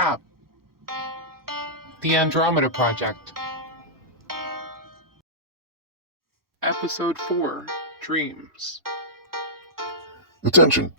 top. The Andromeda Project. Episode 4, Dreams. Attention!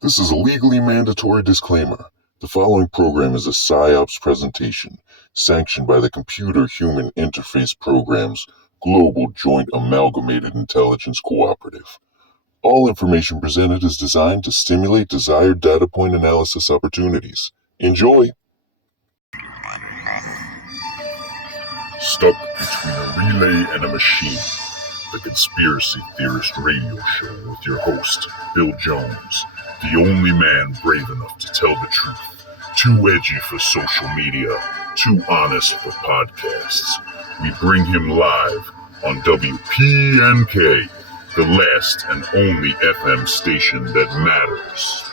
This is a legally mandatory disclaimer. The following program is a PSYOPs presentation, sanctioned by the Computer-Human Interface Program's Global Joint Amalgamated Intelligence Cooperative. All information presented is designed to stimulate desired data point analysis opportunities. Enjoy! Stuck between a relay and a machine. The Conspiracy Theorist Radio Show with your host, Bill Jones, the only man brave enough to tell the truth, too edgy for social media, too honest for podcasts. We bring him live on WPNK, the last and only FM station that matters.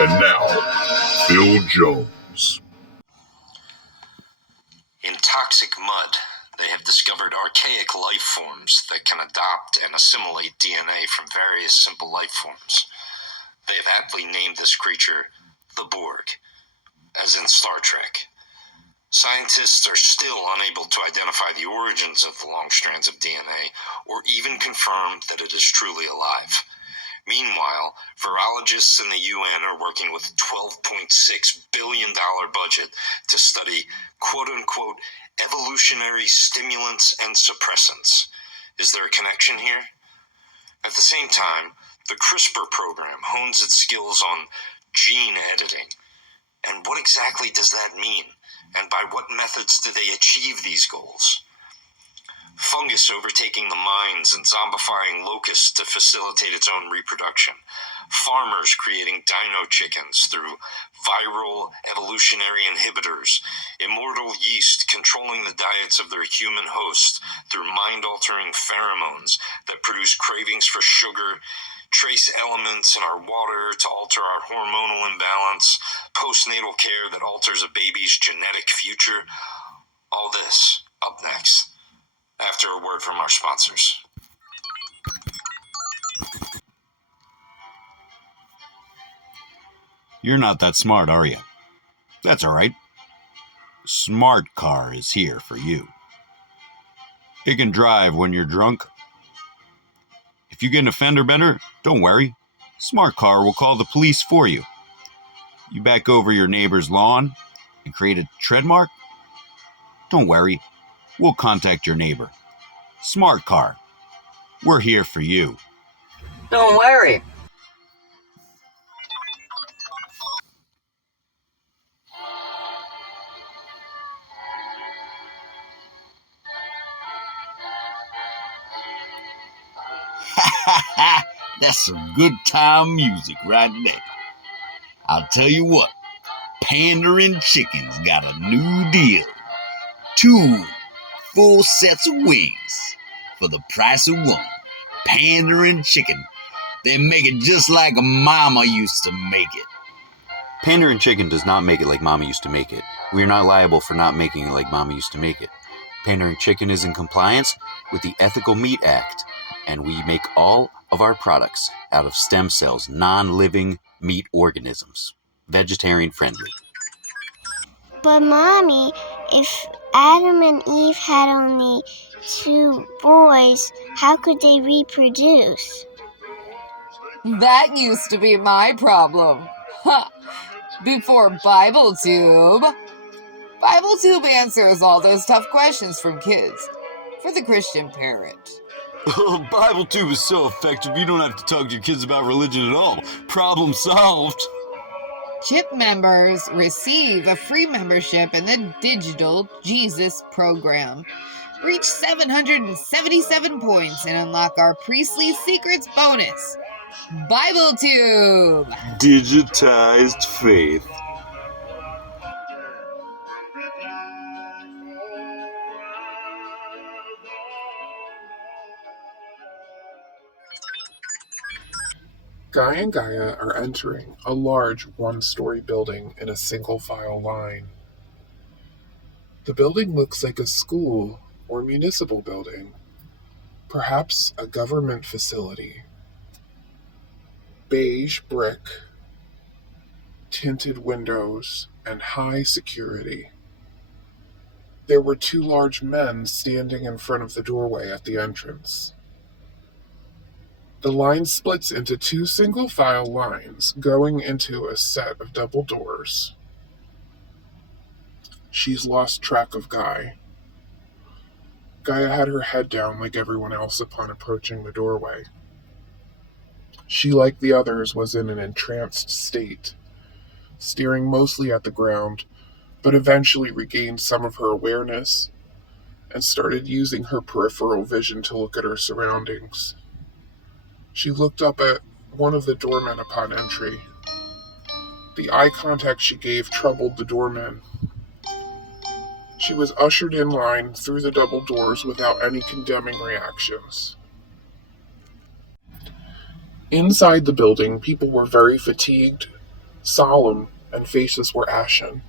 And now, Bill Jones. In toxic mud, they have discovered archaic life forms that can adopt and assimilate DNA from various simple life forms. They have aptly named this creature the Borg, as in Star Trek. Scientists are still unable to identify the origins of the long strands of DNA or even confirm that it is truly alive. Meanwhile, virologists in the UN are working with a $12.6 billion budget to study quote-unquote evolutionary stimulants and suppressants. Is there a connection here? At the same time, the CRISPR program hones its skills on gene editing. And what exactly does that mean? And by what methods do they achieve these goals? Fungus overtaking the mines and zombifying locusts to facilitate its own reproduction. Farmers creating dino chickens through viral evolutionary inhibitors. Immortal yeast controlling the diets of their human hosts through mind-altering pheromones that produce cravings for sugar, trace elements in our water to alter our hormonal imbalance, postnatal care that alters a baby's genetic future. All this up next, after a word from our sponsors. You're not that smart, are you? That's all right. Smart Car is here for you. It can drive when you're drunk. If you get in a fender bender, don't worry. Smart Car will call the police for you. You back over your neighbor's lawn and create a tread mark? Don't worry. We'll contact your neighbor. Smart Car. We're here for you. Don't worry. That's some good time music right there. I'll tell you what, Pandering Chicken's got a new deal. 2 full sets of wings for the price of 1. Pandering Chicken. They make it just like Mama used to make it. Pandering Chicken does not make it like Mama used to make it. We are not liable for not making it like Mama used to make it. Pandering Chicken is in compliance with the Ethical Meat Act, and we make all of our products out of stem cells, non-living meat organisms. Vegetarian friendly. But Mommy, if Adam and Eve had only 2 boys, how could they reproduce? That used to be my problem. Before BibleTube. BibleTube answers all those tough questions from kids for the Christian parent. BibleTube is so effective you don't have to talk to your kids about religion at all. Problem solved. CHIP members receive a free membership in the Digital Jesus program. Reach 777 points and unlock our Priestly Secrets bonus. BibleTube! Digitized faith. Guy and Gaia are entering a large one-story building in a single-file line. The building looks like a school or municipal building, perhaps a government facility. Beige brick, tinted windows, and high security. There were two large men standing in front of the doorway at the entrance. The line splits into two single-file lines going into a set of double doors. She's lost track of Guy. Gaia had her head down like everyone else upon approaching the doorway. She, like the others, was in an entranced state, staring mostly at the ground, but eventually regained some of her awareness and started using her peripheral vision to look at her surroundings. She looked up at one of the doormen upon entry. The eye contact she gave troubled the doorman. She was ushered in line through the double doors without any condemning reactions. Inside the building, people were very fatigued, solemn, and faces were ashen.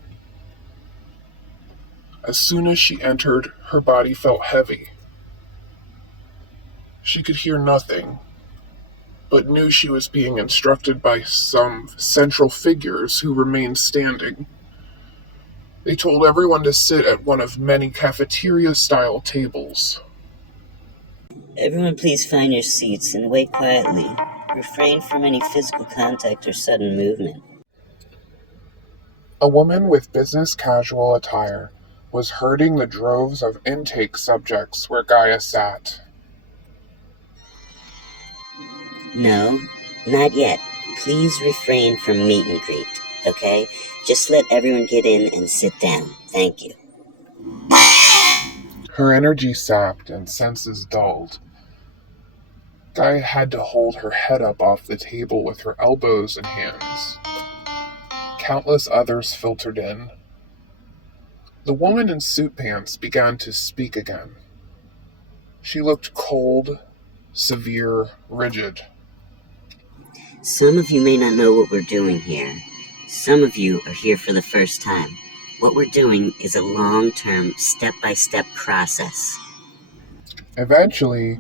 As soon as she entered, her body felt heavy. She could hear nothing, but knew she was being instructed by some central figures who remained standing. They told everyone to sit at one of many cafeteria-style tables. Everyone please find your seats and wait quietly. Refrain from any physical contact or sudden movement. A woman with business casual attire was herding the droves of intake subjects where Gaia sat. No, not yet. Please refrain from meet and greet, okay? Just let everyone get in and sit down. Thank you. Her energy sapped and senses dulled. Gaia had to hold her head up off the table with her elbows and hands. Countless others filtered in. The woman in suit pants began to speak again. She looked cold, severe, rigid. Some of you may not know what we're doing here. Some of you are here for the first time. What we're doing is a long-term, step-by-step process. Eventually,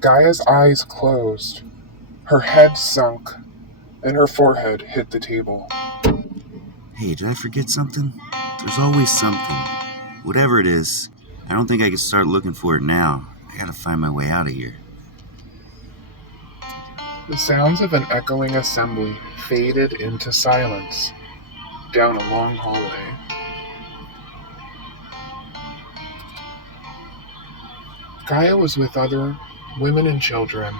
Gaia's eyes closed. Her head sunk, and her forehead hit the table. Hey, did I forget something? There's always something. Whatever it is, I don't think I can start looking for it now. I gotta find my way out of here. The sounds of an echoing assembly faded into silence down a long hallway. Gaia was with other women and children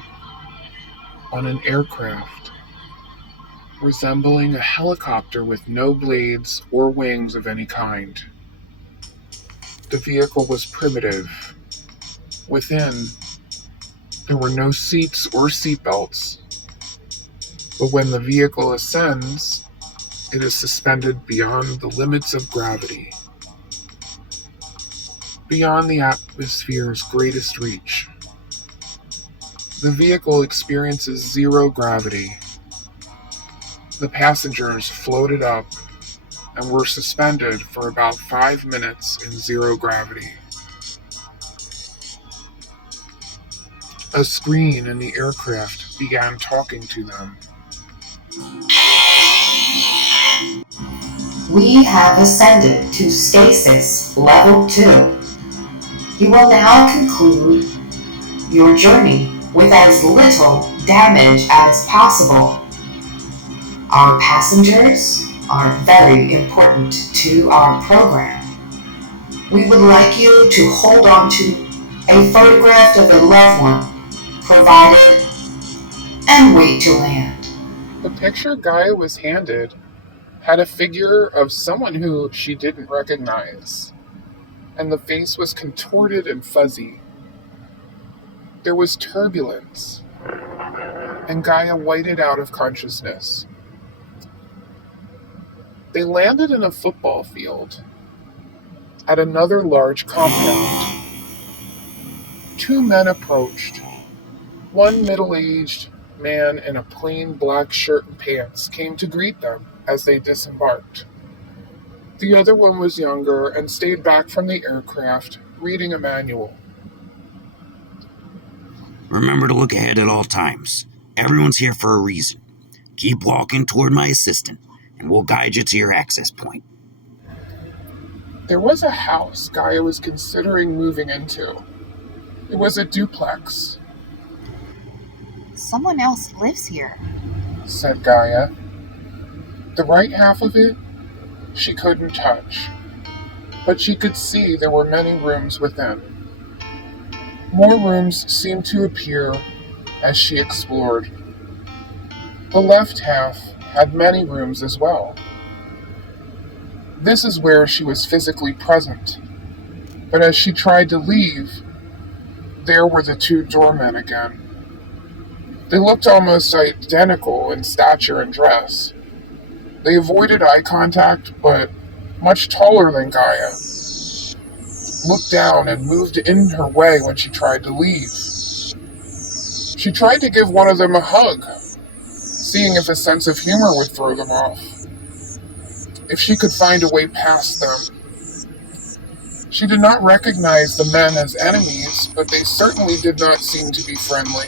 on an aircraft resembling a helicopter with no blades or wings of any kind. The vehicle was primitive. Within, there were no seats or seatbelts, but when the vehicle ascends, it is suspended beyond the limits of gravity, beyond the atmosphere's greatest reach. The vehicle experiences zero gravity. The passengers floated up and were suspended for about 5 minutes in zero gravity. A screen in the aircraft began talking to them. We have ascended to stasis level 2. You will now conclude your journey with as little damage as possible. Our passengers are very important to our program. We would like you to hold on to a photograph of a loved one provided and wait to land. The picture Gaia was handed had a figure of someone who she didn't recognize, and the face was contorted and fuzzy. There was turbulence, and Gaia whited out of consciousness. They landed in a football field at another large compound. Two men approached, one middle-aged, man in a plain black shirt and pants came to greet them as they disembarked. The other one was younger and stayed back from the aircraft, reading a manual. Remember to look ahead at all times. Everyone's here for a reason. Keep walking toward my assistant, and we'll guide you to your access point. There was a house Gaia was considering moving into. It was a duplex, Someone else lives here. said Gaia. The right half of it, she couldn't touch, but she could see there were many rooms within. More rooms seemed to appear as she explored. The left half had many rooms as well. This is where she was physically present, but as she tried to leave, there were the two doormen again. They looked almost identical in stature and dress. They avoided eye contact, but, much taller than Gaia, looked down and moved in her way when she tried to leave. She tried to give one of them a hug, seeing if a sense of humor would throw them off, if she could find a way past them. She did not recognize the men as enemies, but they certainly did not seem to be friendly.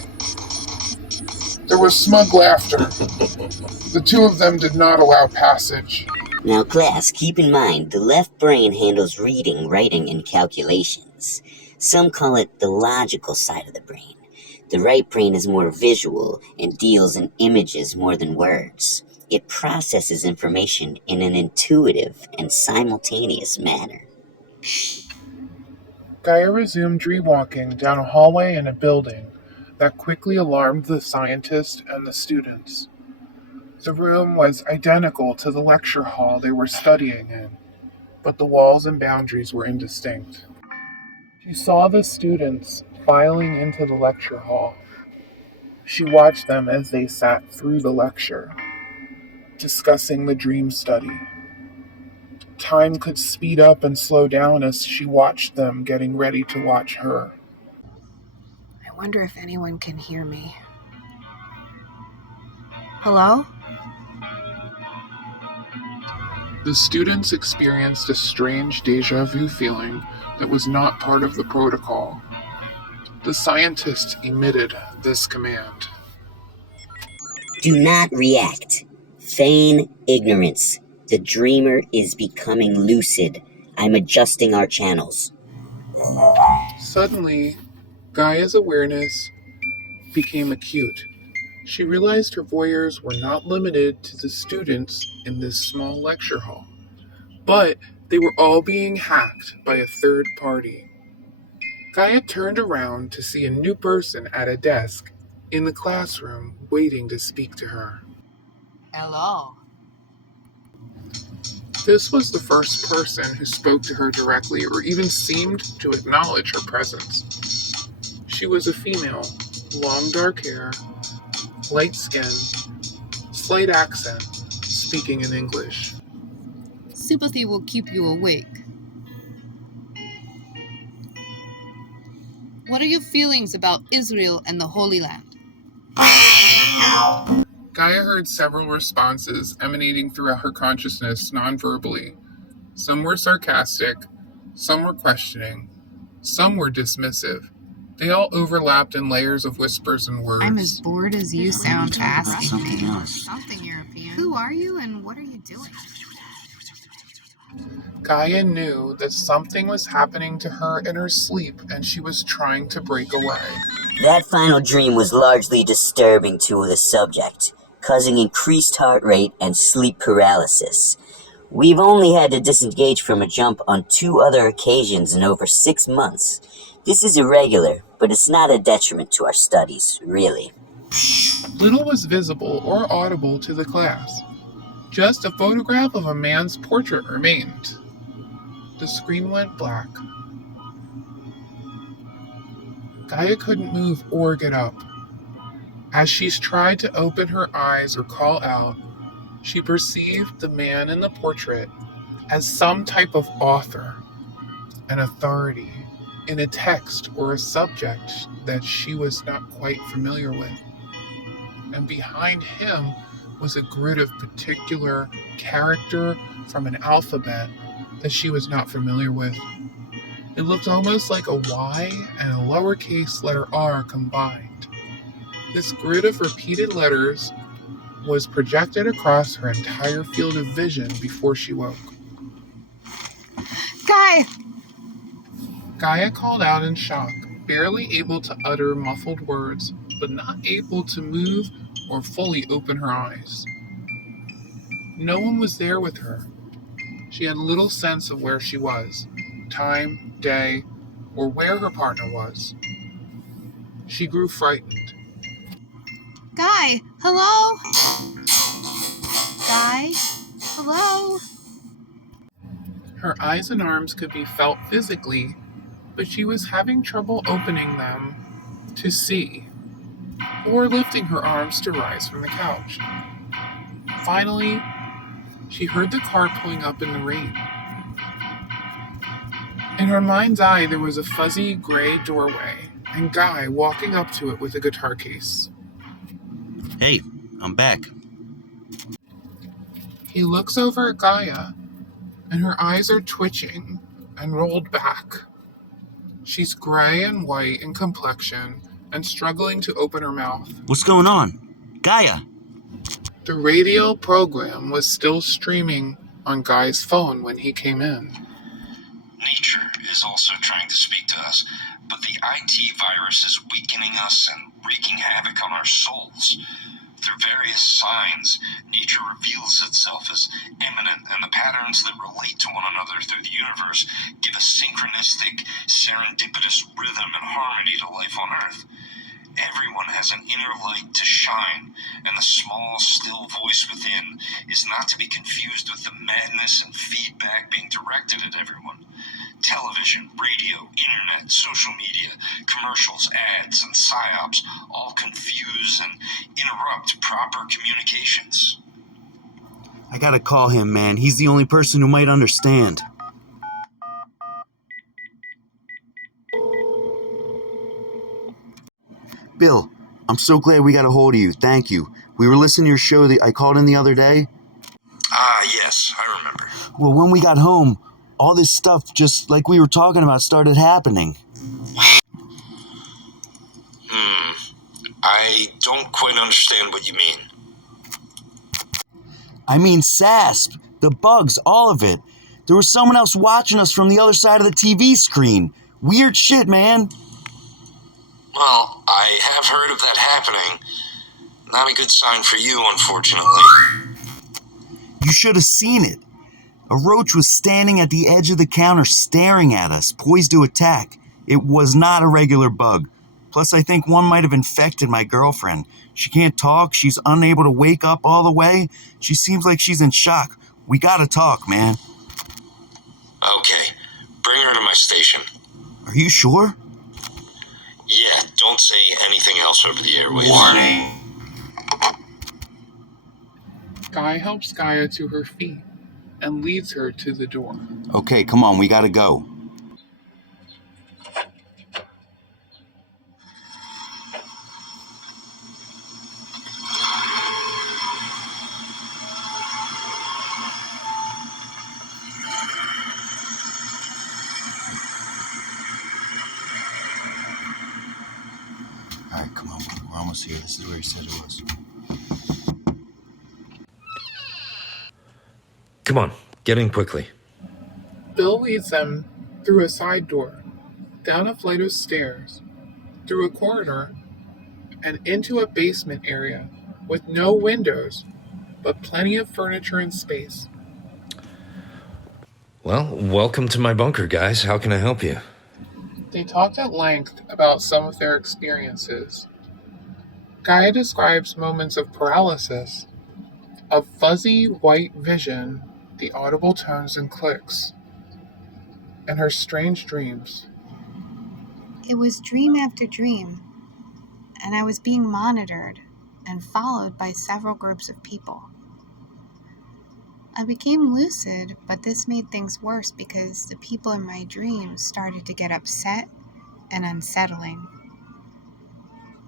There was smug laughter. The two of them did not allow passage. Now, class, keep in mind, the left brain handles reading, writing, and calculations. Some call it the logical side of the brain. The right brain is more visual and deals in images more than words. It processes information in an intuitive and simultaneous manner. Gaia resumed rewalking down a hallway in a building that quickly alarmed the scientist and the students. The room was identical to the lecture hall they were studying in, but the walls and boundaries were indistinct. She saw the students filing into the lecture hall. She watched them as they sat through the lecture, discussing the dream study. Time could speed up and slow down as she watched them getting ready to watch her. I wonder if anyone can hear me. Hello? The students experienced a strange deja vu feeling that was not part of the protocol. The scientist emitted this command. Do not react. Feign ignorance. The dreamer is becoming lucid. I'm adjusting our channels. Suddenly, Gaia's awareness became acute. She realized her voyeurs were not limited to the students in this small lecture hall, but they were all being hacked by a third party. Gaia turned around to see a new person at a desk in the classroom waiting to speak to her. Hello. This was the first person who spoke to her directly or even seemed to acknowledge her presence. She was a female, long dark hair, light skin, slight accent, speaking in English. Sympathy will keep you awake. What are your feelings about Israel and the Holy Land? Gaia heard several responses emanating throughout her consciousness non-verbally. Some were sarcastic, some were questioning, some were dismissive. They all overlapped in layers of whispers and words. I'm as bored as you sound asking Something me. else. Something European. Who are you and what are you doing? Gaia knew that something was happening to her in her sleep and she was trying to break away. That final dream was largely disturbing to the subject, causing increased heart rate and sleep paralysis. We've only had to disengage from a jump on 2 other occasions in over 6 months. This is irregular, but it's not a detriment to our studies, really. Little was visible or audible to the class. Just a photograph of a man's portrait remained. The screen went black. Gaia couldn't move or get up. As she tried to open her eyes or call out, she perceived the man in the portrait as some type of author, an authority, in a text or a subject that she was not quite familiar with. and behind him was a grid of particular character from an alphabet that she was not familiar with. It looked almost like a Y and a lowercase letter R combined. This grid of repeated letters was projected across her entire field of vision before she woke. Guy! Gaia called out in shock, barely able to utter muffled words, but not able to move or fully open her eyes. No one was there with her. She had little sense of where she was, time, day, or where her partner was. She grew frightened. Guy, hello? Guy, hello? Her eyes and arms could be felt physically, but she was having trouble opening them to see, or lifting her arms to rise from the couch. Finally, she heard the car pulling up in the rain. In her mind's eye, there was a fuzzy gray doorway, and Guy walking up to it with a guitar case. Hey, I'm back. He looks over at Gaia, and her eyes are twitching and rolled back. She's gray and white in complexion and struggling to open her mouth. What's going on? Gaia! The radio program was still streaming on Guy's phone when he came in. Nature is also trying to speak to us, but the IT virus is weakening us and wreaking havoc on our souls. Through various signs, nature reveals itself as immanent, and the patterns that relate to one another through the universe give a synchronistic, serendipitous rhythm and harmony to life on Earth. Everyone has an inner light to shine, and the small, still voice within is not to be confused with the madness and feedback being directed at everyone. Television, radio, internet, social media, commercials, ads, and psyops all confuse and interrupt proper communications. I gotta call him, man. He's the only person who might understand. Bill, I'm so glad we got a hold of you. Thank you. We were listening to your show that I called in the other day. Ah, yes, I remember. Well, when we got home, all this stuff, just like we were talking about, started happening. I don't quite understand what you mean. I mean SASP, the bugs, all of it. There was someone else watching us from the other side of the TV screen. Weird shit, man. Well, I have heard of that happening. Not a good sign for you, unfortunately. You should have seen it. A roach was standing at the edge of the counter staring at us, poised to attack. It was not a regular bug. Plus, I think one might have infected my girlfriend. She can't talk. She's unable to wake up all the way. She seems like she's in shock. We gotta talk, man. Okay, bring her to my station. Are you sure? Yeah, don't say anything else over the airwaves. Warning. Guy helps Gaia to her feet and leads her to the door. Okay, come on, we gotta go. Alright, come on, we're almost here. This is where he said it was. Come on, get in quickly. Bill leads them through a side door, down a flight of stairs, through a corridor, and into a basement area with no windows, but plenty of furniture and space. Well, welcome to my bunker, guys. How can I help you? They talked at length about some of their experiences. Gaia describes moments of paralysis, of fuzzy white vision, the audible tones and clicks, and her strange dreams. It was dream after dream, and I was being monitored and followed by several groups of people. I became lucid, but this made things worse because the people in my dreams started to get upset and unsettling.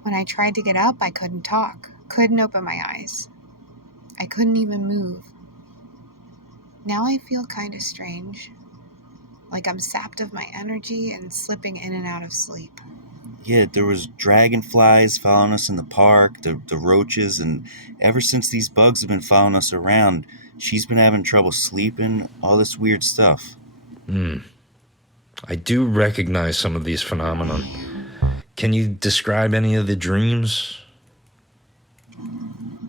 When I tried to get up, I couldn't talk, couldn't open my eyes. I couldn't even move. Now I feel kind of strange, like I'm sapped of my energy and slipping in and out of sleep. Yeah, there was dragonflies following us in the park, the roaches, and ever since these bugs have been following us around, she's been having trouble sleeping, all this weird stuff. I do recognize some of these phenomenon. Can you describe any of the dreams?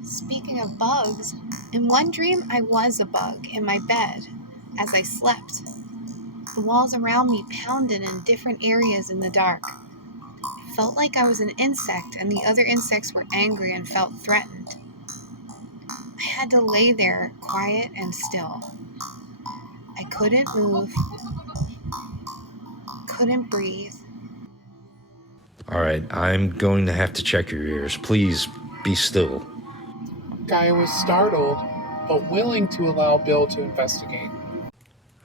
Speaking of bugs, in one dream I was a bug in my bed as I slept. The walls around me pounded in different areas in the dark. It felt like I was an insect and the other insects were angry and felt threatened. I had to lay there quiet and still. I couldn't move, couldn't breathe. All right, I'm going to have to check your ears. Please be still. Gaia was startled, but willing to allow Bill to investigate.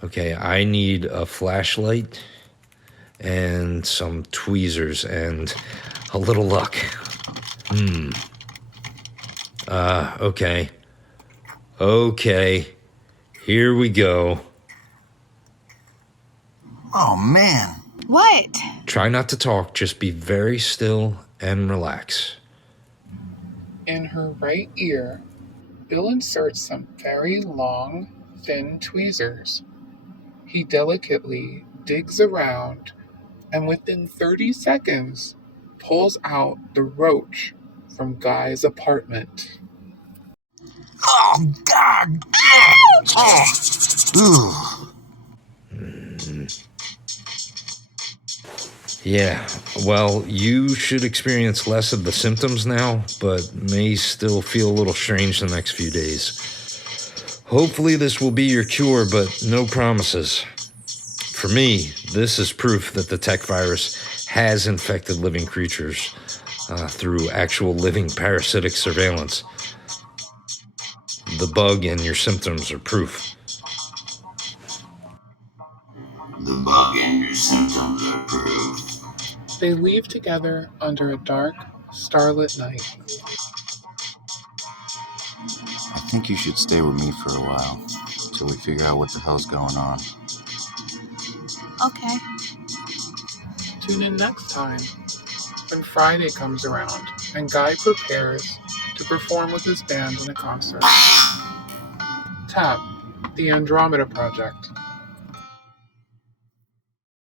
Okay, I need a flashlight and some tweezers and a little luck. Okay. Okay. Here we go. Oh, man. What? Try not to talk, just be very still and relax. In her right ear, Bill inserts some very long, thin tweezers. He delicately digs around and within 30 seconds pulls out the roach from Guy's apartment. Oh, God. Oh. Yeah, well, you should experience less of the symptoms now, but may still feel a little strange the next few days. Hopefully this will be your cure, but no promises. For me, this is proof that the tech virus has infected living creatures through actual living parasitic surveillance. The bug and your symptoms are proof. The bug and your symptoms are proof. They leave together under a dark, starlit night. I think you should stay with me for a while, till we figure out what the hell's going on. Okay. Tune in next time when Friday comes around and Guy prepares to perform with his band in a concert. Tap, the Andromeda Project.